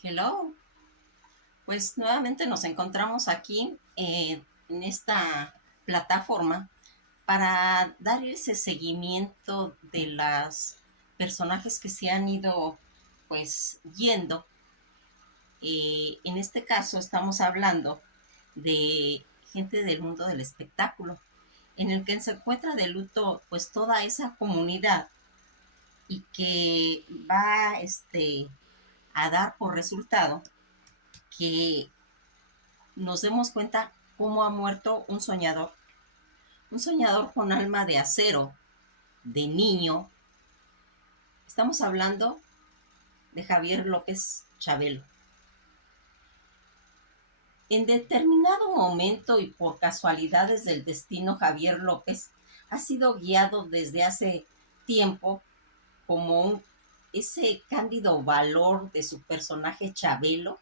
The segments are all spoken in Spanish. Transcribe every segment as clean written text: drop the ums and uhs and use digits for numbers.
Hello, pues nuevamente nos encontramos aquí en esta plataforma para dar ese seguimiento de los personajes que se han ido pues yendo. En este caso estamos hablando de gente del mundo del espectáculo, en el que se encuentra de luto pues toda esa comunidad y que va a dar por resultado que nos demos cuenta cómo ha muerto un soñador con alma de acero, de niño. Estamos hablando de Javier López Chabelo. En determinado momento y por casualidades del destino, Javier López ha sido guiado desde hace tiempo como ese cándido valor de su personaje Chabelo.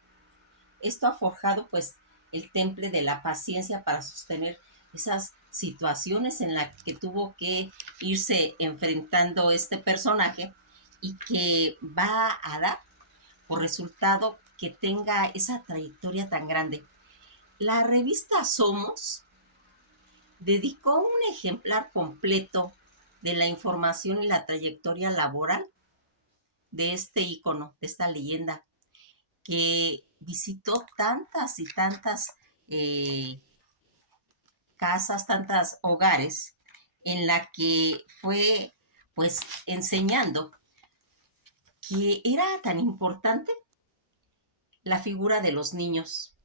Esto ha forjado pues el temple de la paciencia para sostener esas situaciones en las que tuvo que irse enfrentando este personaje y que va a dar por resultado que tenga esa trayectoria tan grande. La revista Somos dedicó un ejemplar completo de la información y la trayectoria laboral de este ícono, de esta leyenda, que visitó tantas y tantas eh, casas, tantos hogares, en la que fue pues enseñando que era tan importante la figura de los niños,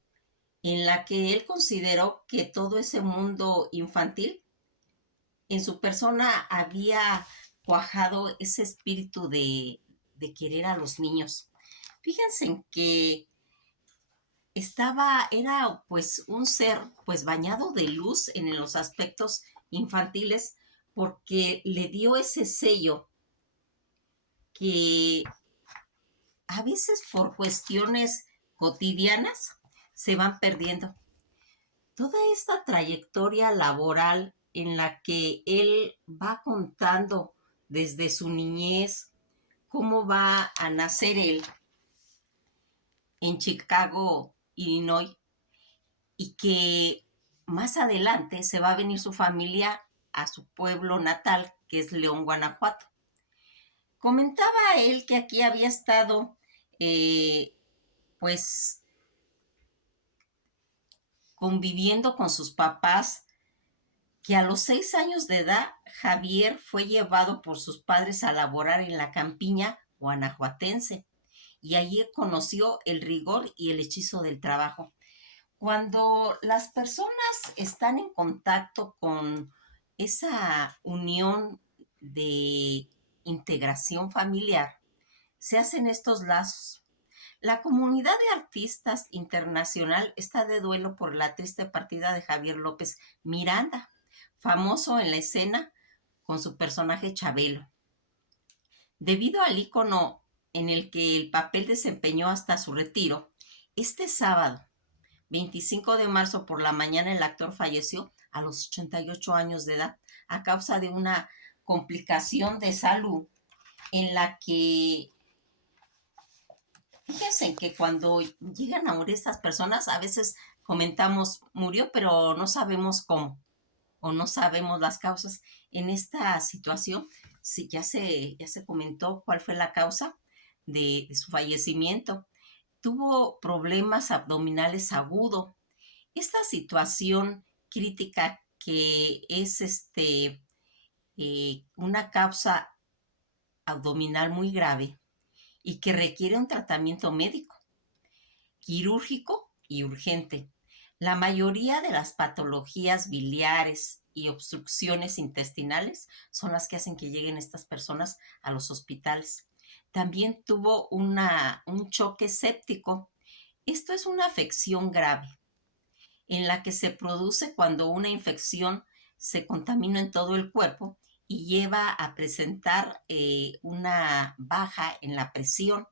en la que él consideró que todo ese mundo infantil en su persona había cuajado ese espíritu de querer a los niños. Fíjense en que era pues un ser pues bañado de luz en los aspectos infantiles porque le dio ese sello que a veces por cuestiones cotidianas se van perdiendo. Toda esta trayectoria laboral en la que él va contando desde su niñez cómo va a nacer él en Chicago, Illinois, y que más adelante se va a venir su familia a su pueblo natal, que es León, Guanajuato. Comentaba él que aquí había estado, pues, conviviendo con sus papás, que a los 6 años de edad Javier fue llevado por sus padres a laborar en la campiña guanajuatense y allí conoció el rigor y el hechizo del trabajo. Cuando las personas están en contacto con esa unión de integración familiar, se hacen estos lazos. La comunidad de artistas internacional está de duelo por la triste partida de Javier López Miranda, famoso en la escena con su personaje Chabelo. Debido al ícono en el que el papel desempeñó hasta su retiro, este sábado 25 de marzo por la mañana el actor falleció a los 88 años de edad a causa de una complicación de salud en la que, fíjense que cuando llegan a morir estas personas, a veces comentamos murió, pero no sabemos cómo o no sabemos las causas. En esta situación, sí, ya se comentó cuál fue la causa de su fallecimiento. Tuvo problemas abdominales agudos. Esta situación crítica que es una causa abdominal muy grave y que requiere un tratamiento médico, quirúrgico y urgente. La mayoría de las patologías biliares y obstrucciones intestinales son las que hacen que lleguen estas personas a los hospitales. También tuvo un choque séptico. Esto es una afección grave en la que se produce cuando una infección se contamina en todo el cuerpo y lleva a presentar una baja en la presión,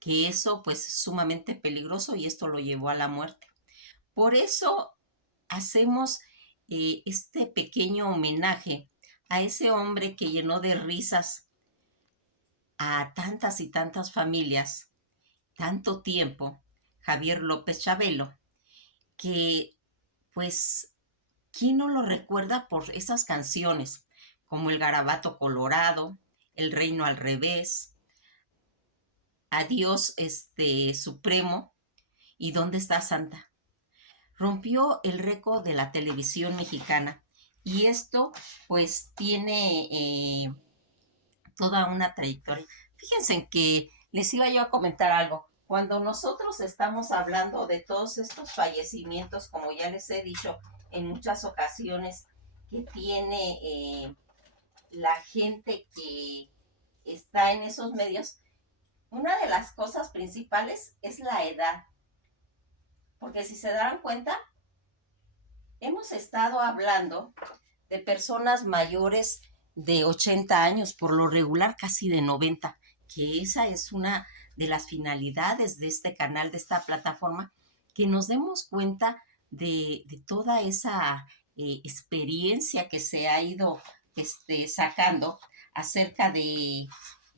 que eso pues es sumamente peligroso y esto lo llevó a la muerte. Por eso hacemos este pequeño homenaje a ese hombre que llenó de risas a tantas y tantas familias tanto tiempo, Javier López Chabelo, que pues, ¿quién no lo recuerda por esas canciones como El Garabato Colorado, El Reino al Revés, Adiós Supremo y ¿Dónde está Santa? Rompió el récord de la televisión mexicana y esto pues tiene toda una trayectoria. Fíjense en que les iba yo a comentar algo. Cuando nosotros estamos hablando de todos estos fallecimientos, como ya les he dicho en muchas ocasiones, que tiene la gente que está en esos medios, una de las cosas principales es la edad. Porque si se dan cuenta, hemos estado hablando de personas mayores de 80 años, por lo regular casi de 90, que esa es una de las finalidades de este canal, de esta plataforma, que nos demos cuenta de toda esa experiencia que se ha ido sacando acerca de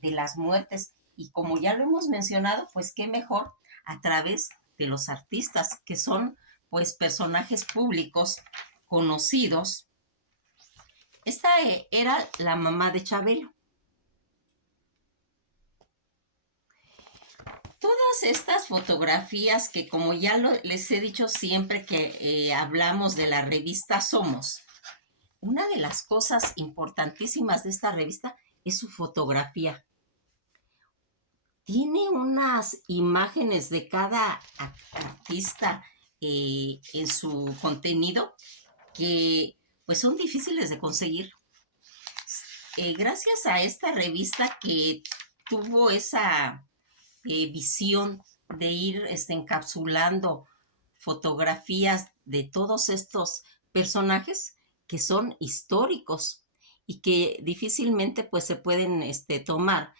las muertes. Y como ya lo hemos mencionado, pues qué mejor a través de los artistas, que son pues personajes públicos conocidos. Esta era la mamá de Chabelo. Todas estas fotografías que, como ya les he dicho siempre que hablamos de la revista Somos, una de las cosas importantísimas de esta revista es su fotografía. Tiene unas imágenes de cada artista en su contenido que pues son difíciles de conseguir. Gracias a esta revista que tuvo esa visión de ir encapsulando fotografías de todos estos personajes que son históricos y que difícilmente pues se pueden tomar,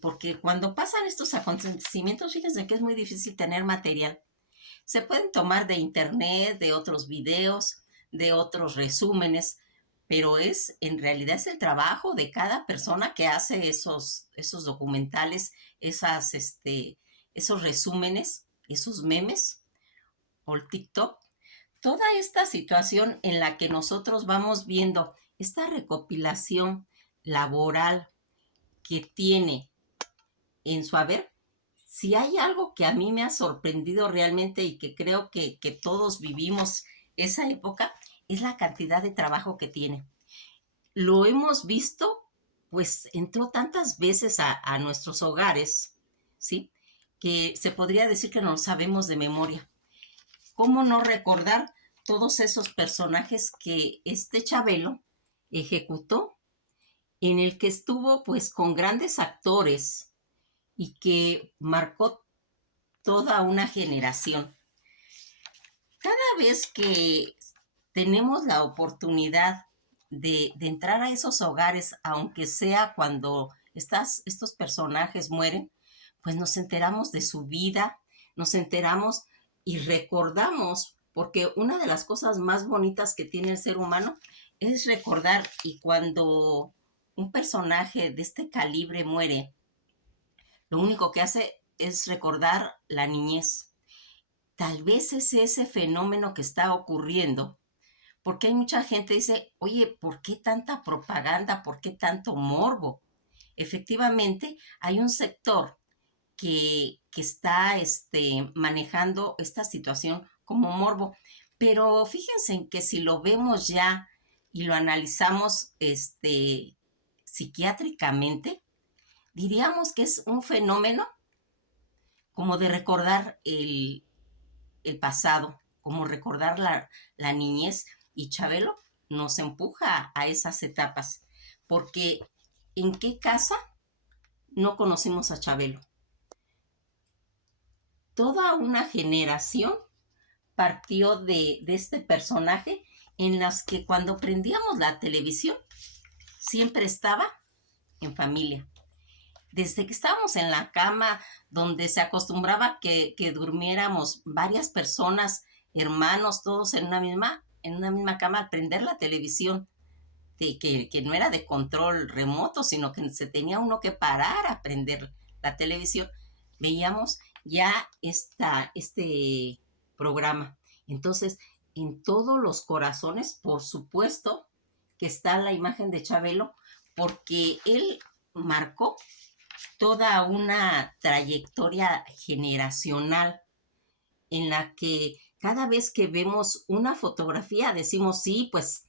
porque cuando pasan estos acontecimientos, fíjense que es muy difícil tener material. Se pueden tomar de internet, de otros videos, de otros resúmenes, pero en realidad es el trabajo de cada persona que hace esos documentales, esos resúmenes, esos memes o el TikTok. Toda esta situación en la que nosotros vamos viendo esta recopilación laboral que tiene en su haber, si hay algo que a mí me ha sorprendido realmente y que creo que todos vivimos esa época, es la cantidad de trabajo que tiene. Lo hemos visto, pues entró tantas veces a nuestros hogares, ¿sí? Que se podría decir que no lo sabemos de memoria. ¿Cómo no recordar todos esos personajes que Chabelo ejecutó, en el que estuvo pues con grandes actores y que marcó toda una generación? Cada vez que tenemos la oportunidad de entrar a esos hogares, aunque sea cuando estos personajes mueren, pues nos enteramos de su vida, nos enteramos y recordamos, porque una de las cosas más bonitas que tiene el ser humano es recordar, y cuando un personaje de este calibre muere, lo único que hace es recordar la niñez. Tal vez es ese fenómeno que está ocurriendo, porque hay mucha gente que dice, oye, ¿por qué tanta propaganda? ¿Por qué tanto morbo? Efectivamente, hay un sector que está manejando esta situación como morbo, pero fíjense en que si lo vemos ya y lo analizamos psiquiátricamente, diríamos que es un fenómeno como de recordar el pasado, como recordar la niñez, y Chabelo nos empuja a esas etapas, porque ¿en qué casa no conocimos a Chabelo? Toda una generación partió de este personaje, en las que cuando prendíamos la televisión siempre estaba en familia. Desde que estábamos en la cama, donde se acostumbraba que durmiéramos varias personas, hermanos, todos en una misma cama, al prender la televisión, que no era de control remoto, sino que se tenía uno que parar a prender la televisión, veíamos ya este programa. Entonces, en todos los corazones, por supuesto, que está la imagen de Chabelo, porque él marcó toda una trayectoria generacional en la que cada vez que vemos una fotografía decimos, sí, pues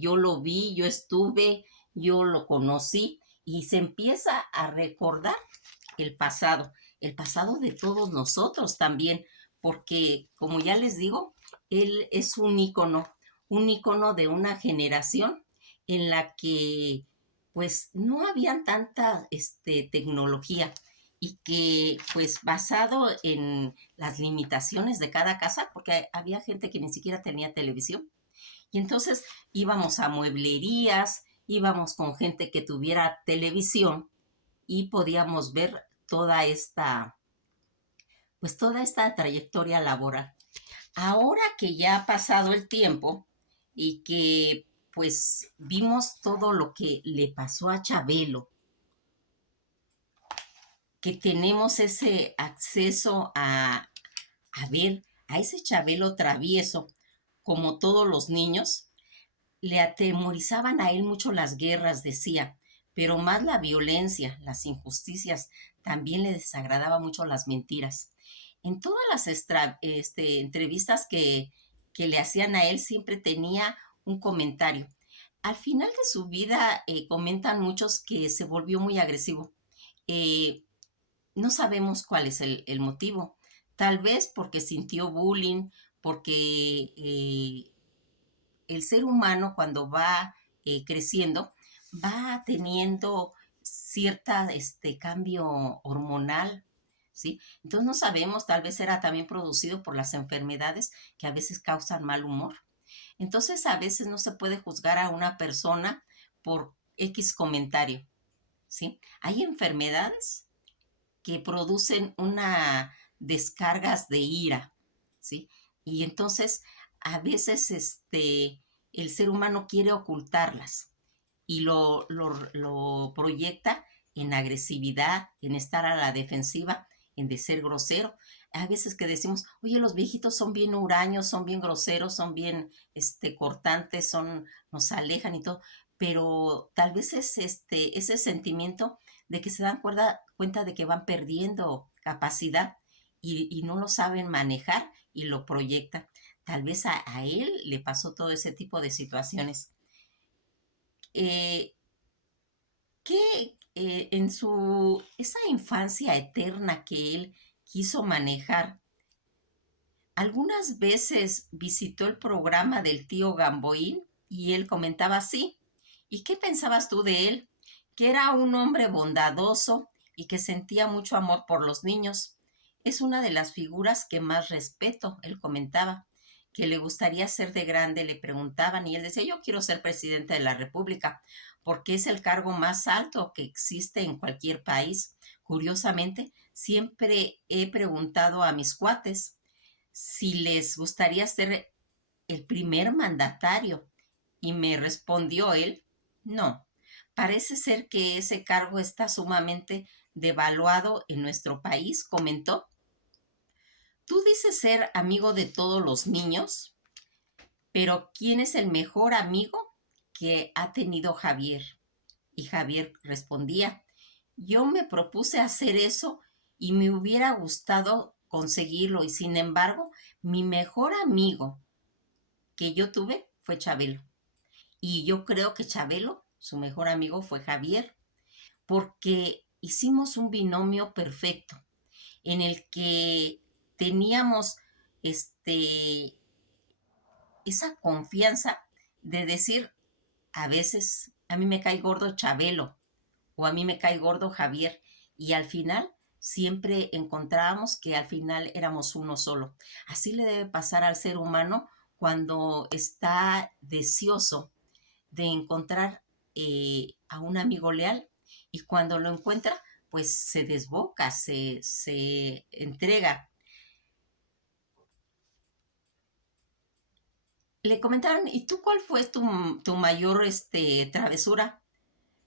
yo lo vi, yo estuve, yo lo conocí, y se empieza a recordar el pasado de todos nosotros también, porque como ya les digo, él es un ícono de una generación en la que pues no había tanta tecnología, y que pues basado en las limitaciones de cada casa, porque había gente que ni siquiera tenía televisión, y entonces íbamos a mueblerías, íbamos con gente que tuviera televisión y podíamos ver toda esta trayectoria laboral. Ahora que ya ha pasado el tiempo y que pues vimos todo lo que le pasó a Chabelo, que tenemos ese acceso a ver a ese Chabelo travieso, como todos los niños, le atemorizaban a él mucho las guerras, decía, pero más la violencia, las injusticias, también le desagradaba mucho las mentiras. En todas las entrevistas que le hacían a él, siempre tenía un comentario. Al final de su vida, comentan muchos que se volvió muy agresivo. Eh, no sabemos cuál es el motivo. Tal vez porque sintió bullying, porque el ser humano cuando va creciendo va teniendo cierta cambio hormonal, ¿sí? Entonces no sabemos, tal vez era también producido por las enfermedades que a veces causan mal humor. Entonces a veces no se puede juzgar a una persona por X comentario, ¿sí? Hay enfermedades que producen una descargas de ira, ¿sí? Y entonces a veces el ser humano quiere ocultarlas y lo proyecta en agresividad, en estar a la defensiva, en de ser grosero. A veces que decimos, oye, los viejitos son bien huraños, son bien groseros, son bien cortantes, nos alejan y todo, pero tal vez es ese sentimiento de que se dan cuenta de que van perdiendo capacidad, y no lo saben manejar y lo proyectan. Tal vez a él le pasó todo ese tipo de situaciones. Eh, que en esa infancia eterna que él quiso manejar, algunas veces visitó el programa del tío Gamboín y él comentaba así. ¿Y qué pensabas tú de él? Que era un hombre bondadoso y que sentía mucho amor por los niños. Es una de las figuras que más respeto, él comentaba. Que le gustaría ser de grande, le preguntaban, y él decía, yo quiero ser presidente de la República, porque es el cargo más alto que existe en cualquier país. Curiosamente, siempre he preguntado a mis cuates si les gustaría ser el primer mandatario, y me respondió él, no, parece ser que ese cargo está sumamente devaluado en nuestro país, comentó. Tú dices ser amigo de todos los niños, pero ¿quién es el mejor amigo que ha tenido Javier? Y Javier respondía, yo me propuse hacer eso y me hubiera gustado conseguirlo, y sin embargo, mi mejor amigo que yo tuve fue Chabelo. Y yo creo que Chabelo, su mejor amigo, fue Javier, porque hicimos un binomio perfecto en el que teníamos este, esa confianza de decir, a veces a mí me cae gordo Chabelo o a mí me cae gordo Javier, y al final siempre encontrábamos que al final éramos uno solo. Así le debe pasar al ser humano cuando está deseoso de encontrar a un amigo leal, y cuando lo encuentra, pues se desboca, se entrega. Le comentaron, ¿y tú cuál fue tu mayor travesura?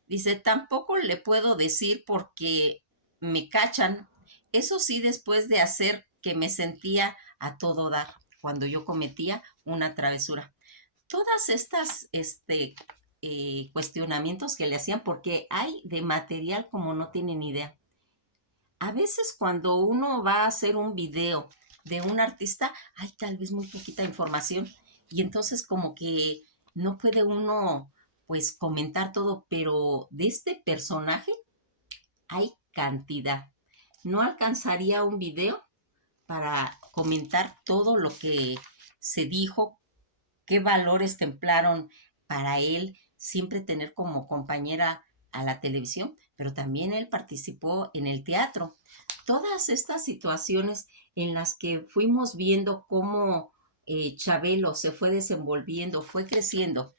Dice, tampoco le puedo decir porque me cachan Eso sí, después de hacer que me sentía a todo dar cuando yo cometía una travesura. Todas estas cuestionamientos que le hacían, porque hay de material como no tienen idea. A veces cuando uno va a hacer un video de un artista, hay tal vez muy poquita información y entonces como que no puede uno pues comentar todo, pero de este personaje hay cantidad. No alcanzaría un video para comentar todo lo que se dijo, qué valores templaron para él siempre tener como compañera a la televisión, pero también él participó en el teatro. Todas estas situaciones en las que fuimos viendo cómo Chabelo se fue desenvolviendo, fue creciendo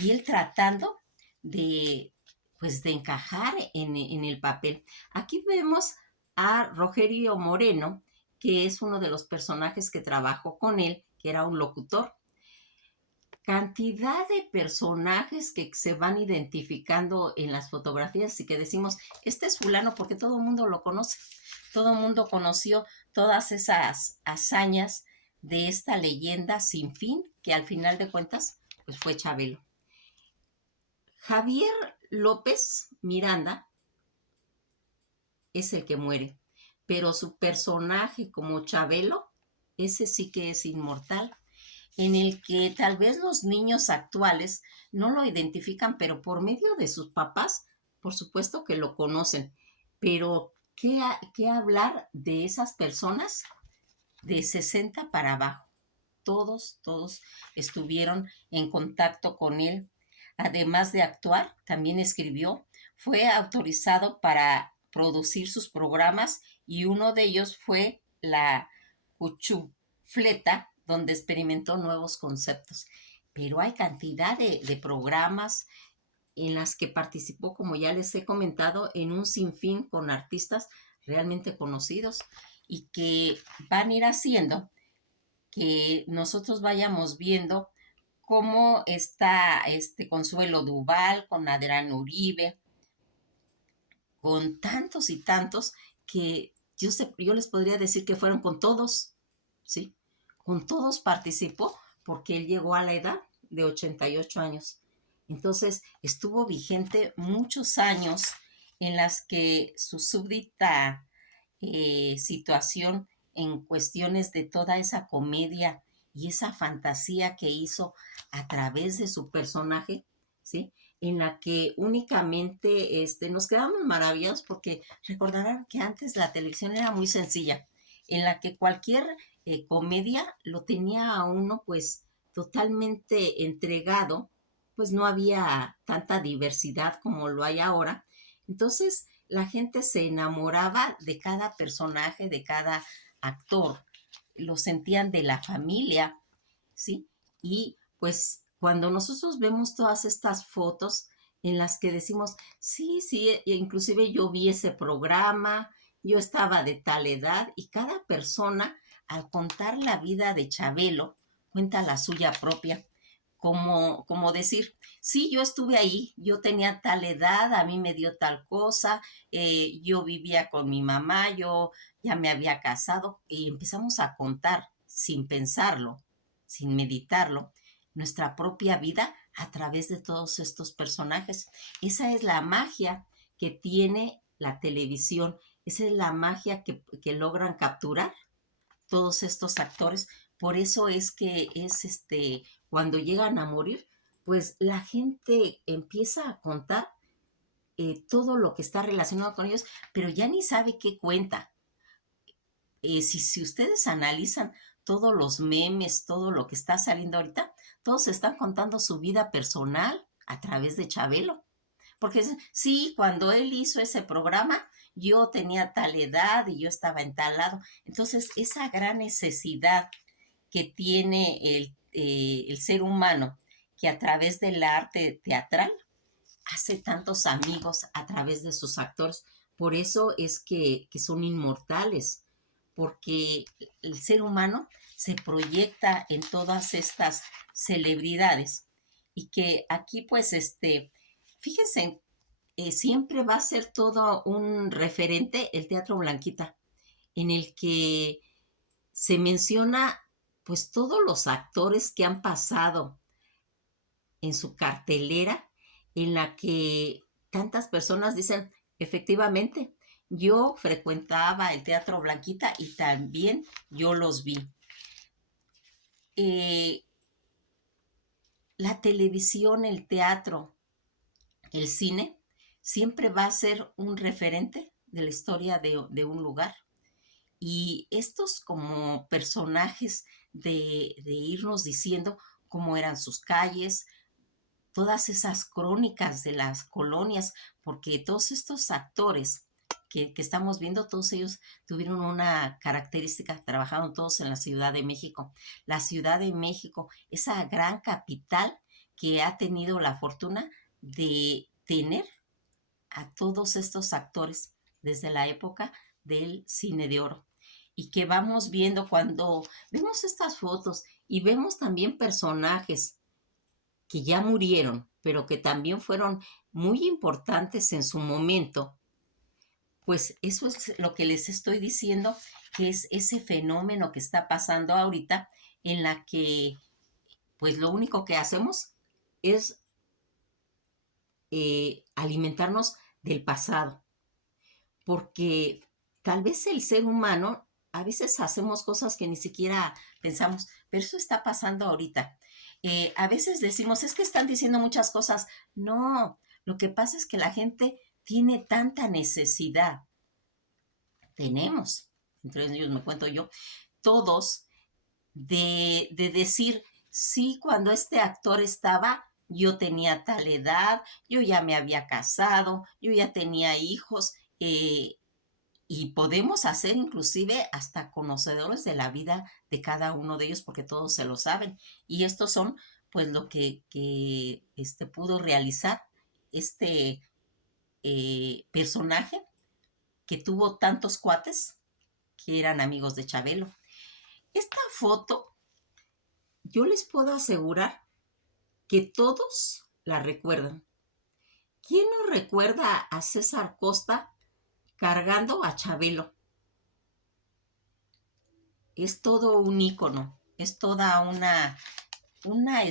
y él tratando de, pues, de encajar en el papel. Aquí vemos a Rogerio Moreno, que es uno de los personajes que trabajó con él, que era un locutor. Cantidad de personajes que se van identificando en las fotografías y que decimos, este es fulano porque todo el mundo lo conoce, todo el mundo conoció todas esas hazañas de esta leyenda sin fin que al final de cuentas pues fue Chabelo. Javier López Miranda es el que muere, pero su personaje como Chabelo, ese sí que es inmortal, en el que tal vez los niños actuales no lo identifican, pero por medio de sus papás, por supuesto que lo conocen. Pero, ¿qué hablar de esas personas de 60 para abajo? Todos estuvieron en contacto con él. Además de actuar, también escribió, fue autorizado para producir sus programas y uno de ellos fue la Cuchufleta, donde experimentó nuevos conceptos. Pero hay cantidad de programas en las que participó, como ya les he comentado, en un sinfín con artistas realmente conocidos y que van a ir haciendo que nosotros vayamos viendo cómo está este Consuelo Duval, con Adrián Uribe, con tantos y tantos que yo les podría decir que fueron con todos, ¿sí? Con todos participó porque él llegó a la edad de 88 años. Entonces estuvo vigente muchos años en las que su súbdita situación en cuestiones de toda esa comedia y esa fantasía que hizo a través de su personaje, ¿sí? En la que únicamente nos quedamos maravillados porque recordarán que antes la televisión era muy sencilla, en la que cualquier comedia lo tenía a uno pues totalmente entregado, pues no había tanta diversidad como lo hay ahora. Entonces, la gente se enamoraba de cada personaje, de cada actor, lo sentían de la familia, ¿sí? Y pues cuando nosotros vemos todas estas fotos en las que decimos, sí, sí, inclusive yo vi ese programa, yo estaba de tal edad y cada persona al contar la vida de Chabelo cuenta la suya propia, como decir, sí, yo estuve ahí, yo tenía tal edad, a mí me dio tal cosa, yo vivía con mi mamá, yo ya me había casado y empezamos a contar sin pensarlo, sin meditarlo, nuestra propia vida a través de todos estos personajes. Esa es la magia que tiene la televisión, esa es la magia que logran capturar todos estos actores. Por eso es que es cuando llegan a morir, pues la gente empieza a contar todo lo que está relacionado con ellos, pero ya ni sabe qué cuenta. Si ustedes analizan todos los memes, todo lo que está saliendo ahorita, todos están contando su vida personal a través de Chabelo. Porque sí, cuando él hizo ese programa, yo tenía tal edad y yo estaba en tal lado. Entonces, esa gran necesidad que tiene el ser humano, que a través del arte teatral hace tantos amigos a través de sus actores. Por eso es que son inmortales, porque el ser humano se proyecta en todas estas celebridades y que aquí pues fíjense siempre va a ser todo un referente el Teatro Blanquita, en el que se menciona pues todos los actores que han pasado en su cartelera, en la que tantas personas dicen, efectivamente, yo frecuentaba el Teatro Blanquita y también yo los vi. Eh, la televisión, el teatro, el cine, siempre va a ser un referente de la historia de un lugar. Y estos como personajes de irnos diciendo cómo eran sus calles, todas esas crónicas de las colonias, porque todos estos actores que estamos viendo, todos ellos tuvieron una característica, trabajaron todos en la Ciudad de México. La Ciudad de México, esa gran capital que ha tenido la fortuna de tener a todos estos actores desde la época del cine de oro. Y que vamos viendo cuando vemos estas fotos y vemos también personajes que ya murieron, pero que también fueron muy importantes en su momento, pues eso es lo que les estoy diciendo, que es ese fenómeno que está pasando ahorita en la que pues lo único que hacemos es alimentarnos del pasado, porque tal vez el ser humano a veces hacemos cosas que ni siquiera pensamos, pero eso está pasando ahorita. A veces decimos, es que están diciendo muchas cosas. No, lo que pasa es que la gente tiene tanta necesidad, tenemos, entre ellos me cuento yo, todos, de decir, sí, cuando este actor estaba, yo tenía tal edad, yo ya me había casado, yo ya tenía hijos, y podemos hacer inclusive hasta conocedores de la vida de cada uno de ellos porque todos se lo saben. Y estos son pues lo que pudo realizar este personaje que tuvo tantos cuates que eran amigos de Chabelo. Esta foto, yo les puedo asegurar que todos la recuerdan. ¿Quién no recuerda a César Costa cargando a Chabelo? Es todo un ícono, es toda una una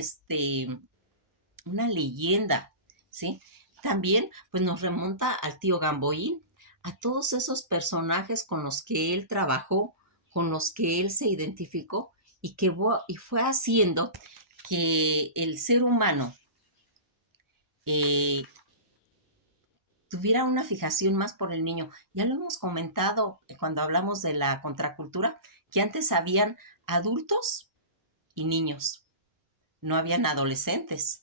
leyenda, ¿sí? También, pues nos remonta al tío Gamboín, a todos esos personajes con los que él trabajó, con los que él se identificó y fue haciendo que el ser humano eh, tuviera una fijación más por el niño. Ya lo hemos comentado cuando hablamos de la contracultura, que antes habían adultos y niños, no habían adolescentes.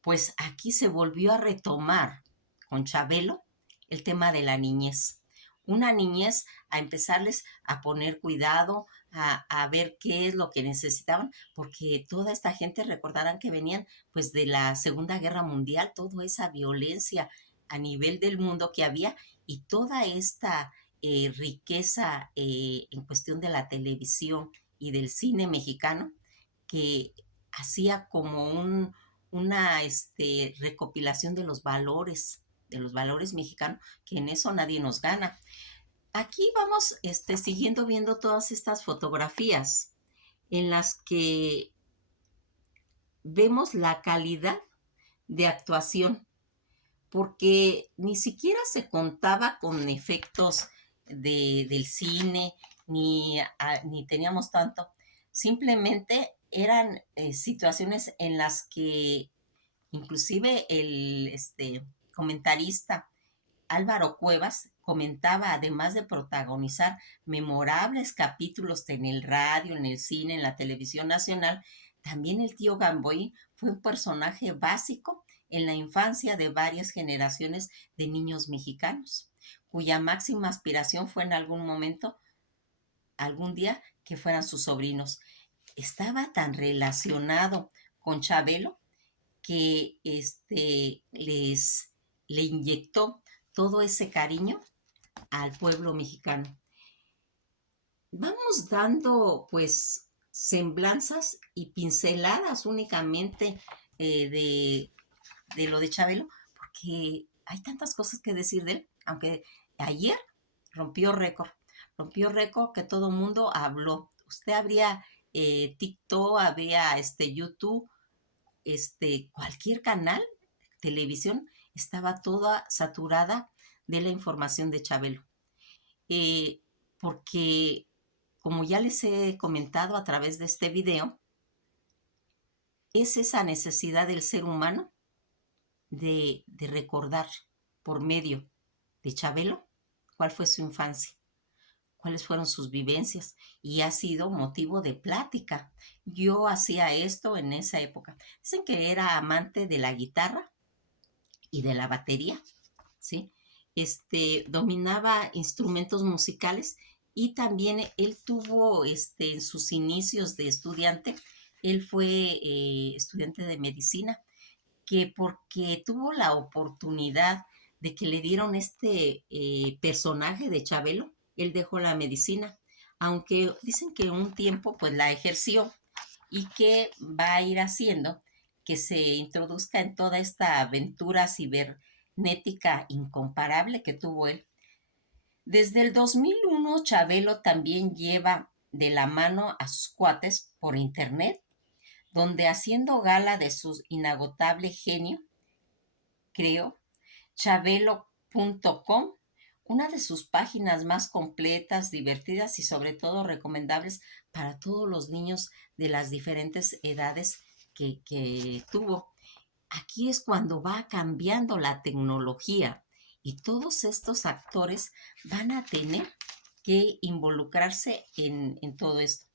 Pues aquí se volvió a retomar con Chabelo el tema de la niñez. Una niñez a empezarles a poner cuidado, a ver qué es lo que necesitaban, porque toda esta gente recordarán que venían pues de la Segunda Guerra Mundial, toda esa violencia a nivel del mundo que había y toda esta riqueza en cuestión de la televisión y del cine mexicano que hacía como una recopilación de los valores mexicanos, que en eso nadie nos gana. Aquí vamos siguiendo viendo todas estas fotografías en las que vemos la calidad de actuación, porque ni siquiera se contaba con efectos del cine, ni teníamos tanto, simplemente eran situaciones en las que inclusive el comentarista Álvaro Cuevas comentaba, además de protagonizar memorables capítulos en el radio, en el cine, en la televisión nacional, también el tío Gamboín fue un personaje básico en la infancia de varias generaciones de niños mexicanos, cuya máxima aspiración fue en algún momento, algún día, que fueran sus sobrinos. Estaba tan relacionado con Chabelo que le inyectó todo ese cariño al pueblo mexicano. Vamos dando pues semblanzas y pinceladas únicamente de lo de Chabelo, porque hay tantas cosas que decir de él, aunque ayer rompió récord que todo el mundo habló. Usted habría TikTok, había YouTube, cualquier canal, televisión, estaba toda saturada de la información de Chabelo. Eh, Porque, como ya les he comentado a través de este video, es esa necesidad del ser humano de recordar por medio de Chabelo cuál fue su infancia, cuáles fueron sus vivencias, y ha sido motivo de plática. Yo hacía esto en esa época. Dicen que era amante de la guitarra y de la batería, ¿sí? Dominaba instrumentos musicales, y también él tuvo, en sus inicios de estudiante, él fue estudiante de medicina, que porque tuvo la oportunidad de que le dieron personaje de Chabelo, él dejó la medicina, aunque dicen que un tiempo pues la ejerció, y que va a ir haciendo que se introduzca en toda esta aventura cibernética incomparable que tuvo él. Desde el 2001, Chabelo también lleva de la mano a sus cuates por internet, donde, haciendo gala de su inagotable genio, creó chabelo.com, una de sus páginas más completas, divertidas y sobre todo recomendables para todos los niños de las diferentes edades que tuvo. Aquí es cuando va cambiando la tecnología, y todos estos actores van a tener que involucrarse en todo esto.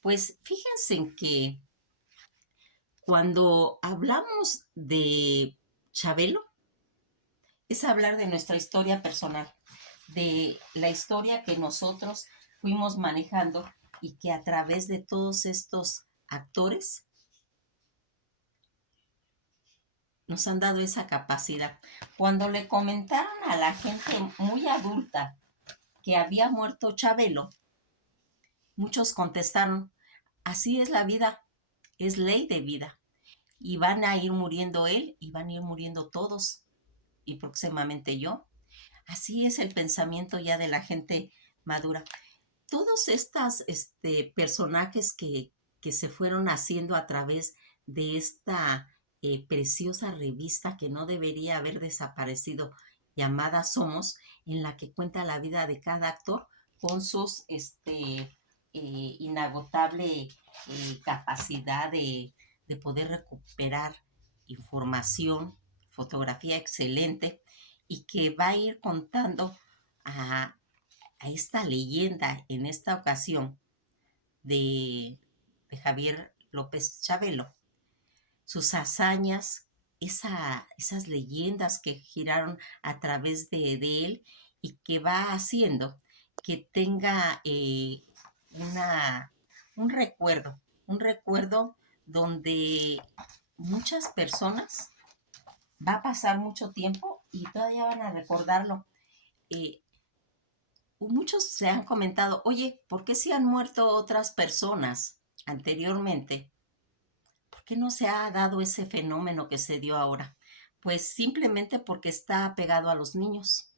Pues fíjense en que cuando hablamos de Chabelo, es hablar de nuestra historia personal, de la historia que nosotros fuimos manejando, y que a través de todos estos actores nos han dado esa capacidad. Cuando le comentaron a la gente muy adulta que había muerto Chabelo, muchos contestaron: así es la vida, es ley de vida, y van a ir muriendo él y van a ir muriendo todos, y próximamente yo. Así es el pensamiento ya de la gente madura. Todos estos personajes que se fueron haciendo a través de esta preciosa revista, que no debería haber desaparecido, llamada Somos, en la que cuenta la vida de cada actor con sus inagotable capacidad de poder recuperar información, fotografía excelente, y que va a ir contando a esta leyenda, en esta ocasión, de Javier López Chabelo, sus hazañas, esas leyendas que giraron a través de él, y que va haciendo que tenga una, un recuerdo donde muchas personas va a pasar mucho tiempo y todavía van a recordarlo. Eh, Muchos se han comentado: oye, ¿por qué si han muerto otras personas anteriormente, por qué no se ha dado ese fenómeno que se dio ahora? Pues simplemente porque está apegado a los niños,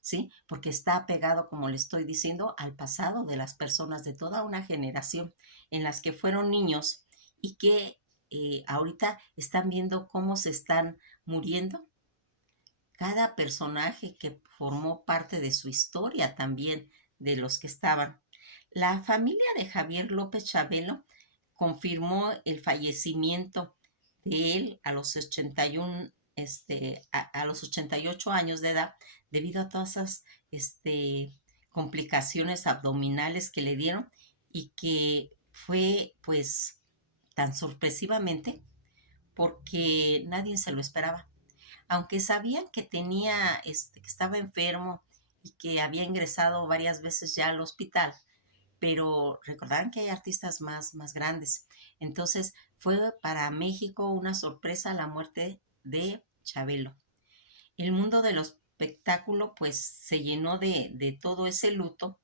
¿sí? Porque está apegado, como le estoy diciendo, al pasado de las personas de toda una generación en las que fueron niños, y que ahorita están viendo cómo se están muriendo cada personaje que formó parte de su historia, también de los que estaban. La familia de Javier López Chabelo confirmó el fallecimiento de él a los 81, a los 88 años de edad, debido a todas esas complicaciones abdominales que le dieron, y que fue pues tan sorpresivamente, porque nadie se lo esperaba, aunque sabían que tenía, que estaba enfermo y que había ingresado varias veces ya al hospital, pero recordaban que hay artistas más grandes. Entonces fue para México una sorpresa la muerte de Chabelo. El mundo del espectáculo pues se llenó de todo ese luto,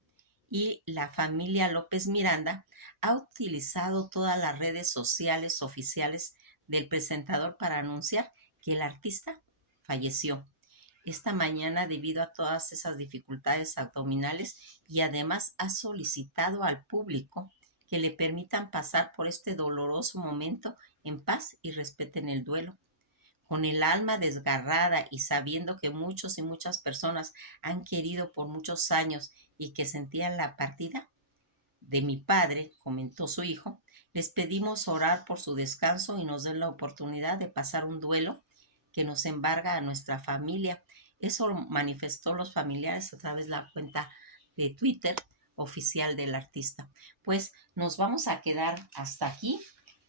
y la familia López Miranda ha utilizado todas las redes sociales oficiales del presentador para anunciar que el artista falleció. esta mañana debido a todas esas dificultades abdominales y además ha solicitado al público que le permitan pasar por este doloroso momento en paz y respeten el duelo. Con el alma desgarrada y sabiendo que muchos y muchas personas han querido por muchos años y que sentían la partida de mi padre, comentó su hijo, les pedimos orar por su descanso y nos den la oportunidad de pasar un duelo que nos embarga a nuestra familia. Eso manifestó los familiares a través de la cuenta de Twitter oficial del artista. Pues nos vamos a quedar hasta aquí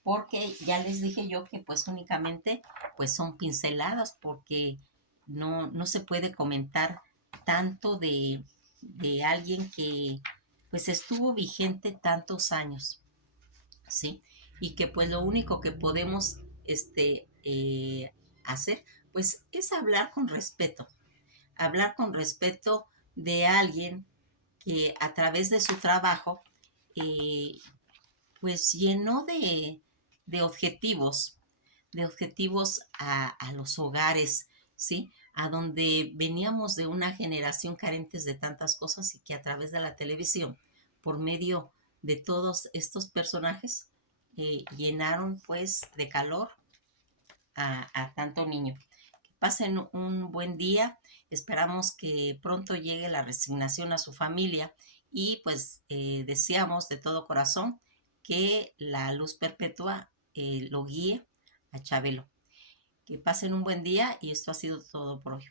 porque ya les dije yo que pues únicamente pues son pinceladas porque no se puede comentar tanto de alguien que pues estuvo vigente tantos años, ¿sí? Y que pues lo único que podemos hacer pues es hablar con respeto de alguien que a través de su trabajo eh, pues llenó de de objetivos a los hogares, ¿sí? A donde veníamos de una generación carentes de tantas cosas y que a través de la televisión, por medio de todos estos personajes, llenaron pues de calor a tanto niño. Que pasen un buen día, esperamos que pronto llegue la resignación a su familia y pues deseamos de todo corazón que la luz perpetua lo guíe a Chabelo. Que pasen un buen día y esto ha sido todo por hoy.